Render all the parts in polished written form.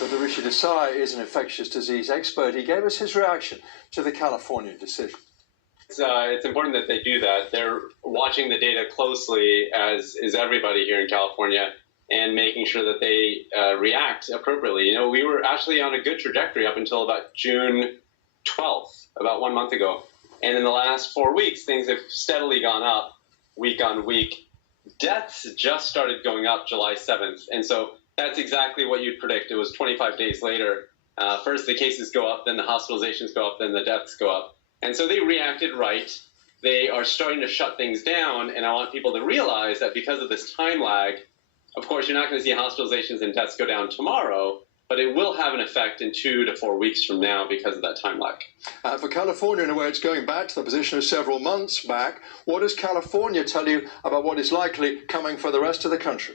Dr. Rishi Desai is an infectious disease expert. He gave us his reaction to the California decision. It's important that they do that. They're watching the data closely, as is everybody here in California, and making sure that they react appropriately. You know, we were actually on a good trajectory up until about June 12th, about 1 month ago. And in the last 4 weeks, things have steadily gone up week on week. Deaths just started going up July 7th. And so that's exactly what you'd predict. It was 25 days later. First the cases go up, then the hospitalizations go up, then the deaths go up. And so they reacted right. They are starting to shut things down. And I want people to realize that because of this time lag, of course, you're not going to see hospitalizations and deaths go down tomorrow, but it will have an effect in 2 to 4 weeks from now because of that time lag. For California, in a way, it's going back to the position of several months back. What does California tell you about what is likely coming for the rest of the country?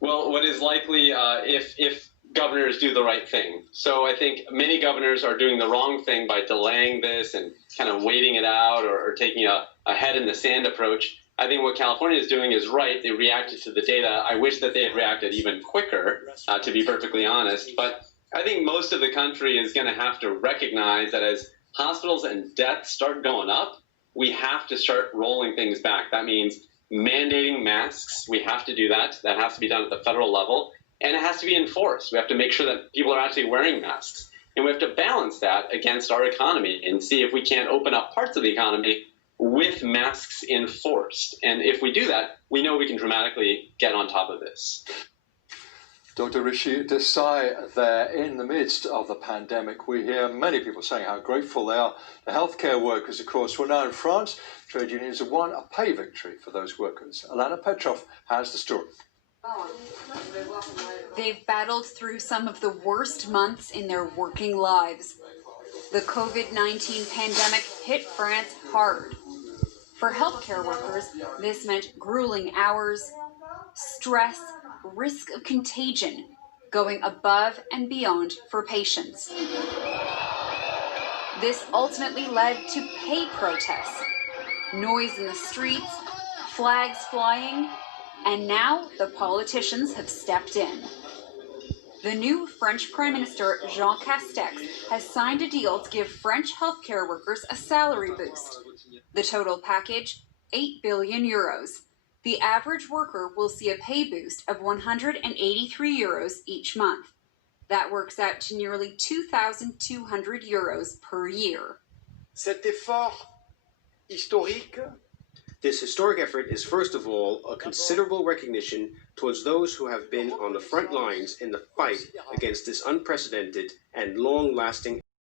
Well, what is likely if governors do the right thing. So I think many governors are doing the wrong thing by delaying this and kind of waiting it out or taking a head in the sand approach. I think what California is doing is right. They reacted to the data. I wish that they had reacted even quicker, to be perfectly honest. But I think most of the country is going to have to recognize that as hospitals and deaths start going up, we have to start rolling things back. That means mandating masks. We have to do that. That has to be done at the federal level. And it has to be enforced. We have to make sure that people are actually wearing masks. And we have to balance that against our economy and see if we can't open up parts of the economy with masks enforced. And if we do that, we know we can dramatically get on top of this. Dr. Rishi Desai there in the midst of the pandemic. We hear many people saying how grateful they are. The healthcare workers, of course, were now in France. Trade unions have won a pay victory for those workers. Alana Petrov has the story. They've battled through some of the worst months in their working lives. The COVID-19 pandemic hit France hard. For healthcare workers, this meant grueling hours, stress, risk of contagion, going above and beyond for patients. This ultimately led to pay protests, noise in the streets, flags flying, and now the politicians have stepped in. The new French Prime Minister Jean Castex has signed a deal to give French healthcare workers a salary boost. The total package, 8 billion euros. The average worker will see a pay boost of 183 euros each month. That works out to nearly 2,200 euros per year. Cet effort historique. This historic effort is, first of all, a considerable recognition towards those who have been on the front lines in the fight against this unprecedented and long-lasting